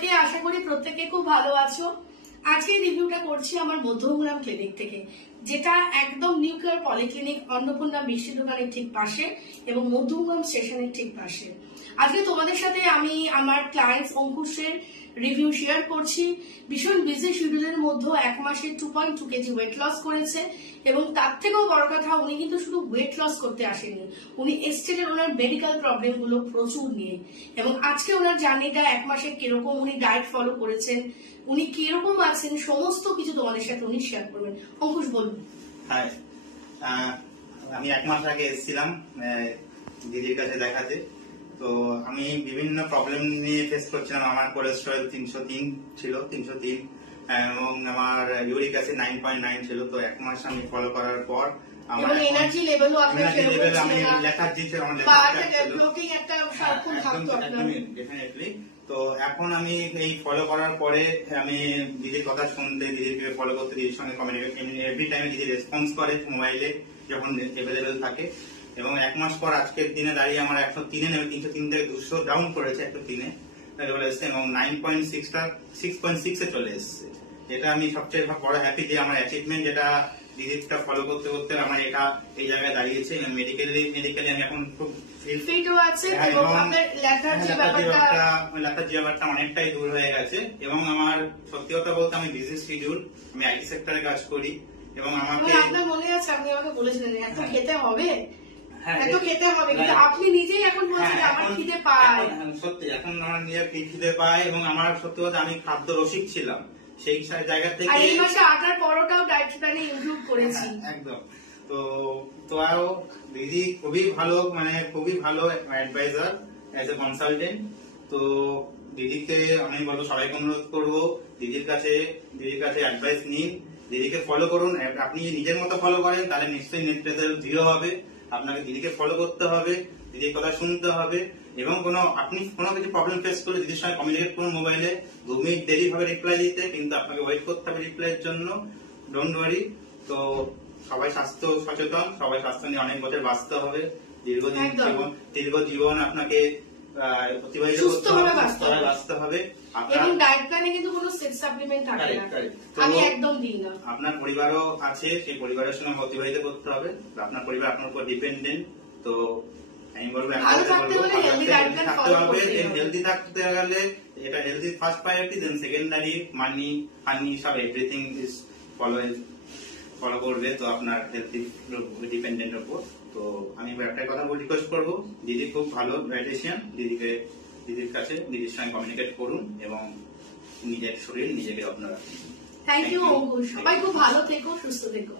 সবাইকে, আশা করি প্রত্যেকে খুব ভালো আছো। আজকে রিভিউটা করছি আমার মধ্যমগ্রাম ক্লিনিক থেকে, যেটা একদম নিউক্লিয়ার পলিক্লিনিক, অন্নপূর্ণা মিষ্টি দোকানের ঠিক পাশে এবং মধ্যমগ্রাম স্টেশনের ঠিক পাশে। আজকে তোমাদের সাথে আমি আমার ক্লায়েন্টস অঙ্কুশের রিভিউ শেয়ার করছি। ভীষণ বিজি শিডিউলের মধ্যে 1 মাসে 2.2 কেজি ওয়েট লস করেছে এবং তার থেকেও বড় কথা, উনি কিন্তু শুধু ওয়েট লস করতে আসেনি, উনি এসেছিলেন ওনার মেডিকেল প্রবলেম গুলো প্রচুর নিয়ে। এবং আজকে ওনার জার্নিটা 1 মাসে কিরকম উনি ডায়েট ফলো করেছেন, উনি কিরকম আছেন, সমস্ত কিছু তোমাদের সাথে উনি শেয়ার করবেন। অঙ্কুশ বলুন। হাই, আমি 1 মাস আগে এসেছিলাম দিদির কাছে দেখাতে। তো আমি বিভিন্ন প্রবলেম নিয়ে ফেস করছিলাম। আমার কোলেস্টেরল 303 ছিল, 303, এবং আমার ইউরিক অ্যাসিড 9.9 ছিল। তো 1 মাস আমি ফলো করার পর আমার এনার্জি লেভেলও আপনার আমি লেখার্জি ছিল, আমার ডেফিনেটলি। তো এখন আমি এই ফলো করার পরে আমি দিদির কথা শুনতে, দিদিকে ফলো করতে, দিদির সঙ্গে কমিউনিকেট, এভরি টাইম দিদি রেসপন্স করে মোবাইলে যখন অ্যাভেলেবেল থাকে। এবং 1 মাস পর আজকের দিনে দাঁড়িয়ে আমার 103 নেমে 303 থেকে 200 ডাউন করেছে, 103-এ চলে এসছে এবং 9.6টা 6.6-এ চলে এসছে। এটা আমি সবচেয়ে বড় হ্যাপি যে আমার অ্যাচিভমেন্ট, যেটা দিদিটা ফলো করতে করতে আমার এটা এই জায়গায় দাঁড়িয়েছে। মেডিকেলি আমি এখন খুব ফিটও আছে এবং আপনার লেথার্জি ব্যাপারটা অনেকটাই দূর হয়ে গেছে। এবং আমার সত্যি কথা বলতে আমি বিজি শিডিউল, আমি আইটি সেক্টরে কাজ করি এবং আমাকে আপনার মনে আছে আপনি আমাকে বলেছিলেন এত খেতে হবে, এত খেতে হবে, কিন্তু আপনি নিজেই এখন বলছেন আমার খিদে পায়। সত্যি এখন আমার নিজের খিদে পায় এবং আমার সত্যি কথা আমি খাদ্য রসিক ছিলাম সেই জায়গা থেকে। এই মাসে আটার পরোটাও ডায়েট প্ল্যানে ইনক্লুড করেছি একদম। তো দিদি খুবই ভালো, মানে খুবই ভালো অ্যাডভাইজার অ্যাজ এ কনসালটেন্ট। তো দিদিকে আমি বলবো, সবাইকে অনুরোধ করবো দিদির কাছে অ্যাডভাইস নিন, দিদিকে ফলো করুন। আপনি নিজের মতো ফলো করেন তাহলে নিশ্চয়ই নেট রেজাল্ট 0 হবে। আপনাকে দিদিকে ফলো করতে হবে, দিদির কথা শুনতে হবে এবং আপনি কোনো কিছু প্রবলেম ফেস করলে দিদির সঙ্গে কমিউনিকেট করুন মোবাইলে। 2 মিনিট দেরি হবে রিপ্লাই দিতে, কিন্তু আপনাকে ওয়েট করতে হবে রিপ্লাইয়ের জন্য। Don't worry. তো সবাই স্বাস্থ্য সচেতন, সবাই স্বাস্থ্য নিয়ে অনেক বছর বাঁচতে হবে। দীর্ঘ জীবন আপনাকে অতিবাহিত করতে হবে, বাঁচতে হবে। এবং ডায়েট প্ল্যানে কিন্তু কোনো সাপ্লিমেন্ট থাকে না, আমি একদম দিই না। আপনার পরিবারও আছে, সেই পরিবারের সঙ্গে অতিবাহিত করতে হবে। আপনার পরিবার আপনার উপর ডিপেন্ডেন্ট। তো আমি বলবো হেলদি থাকতে গেলে এটা হেলদি ফার্স্ট প্রায়োরিটি, দেন সেকেন্ডারি মানি, হানি, সব এভরিথিং ইজ ফলো করবে। তো আপনার হেলদি ডিপেন্ডেন্ট উপর। তো আমি একটা কথা রিকোয়েস্ট করবো, দিদি খুব ভালো ডায়েটিশিয়ান, দিদির সঙ্গে কমিউনিকেট করুন এবং নিজের শরীর নিজেকে যত্ন রাখুন। থ্যাংক ইউ অঙ্কুশ, সবাই খুব ভালো থেকো, সুস্থ থেকো।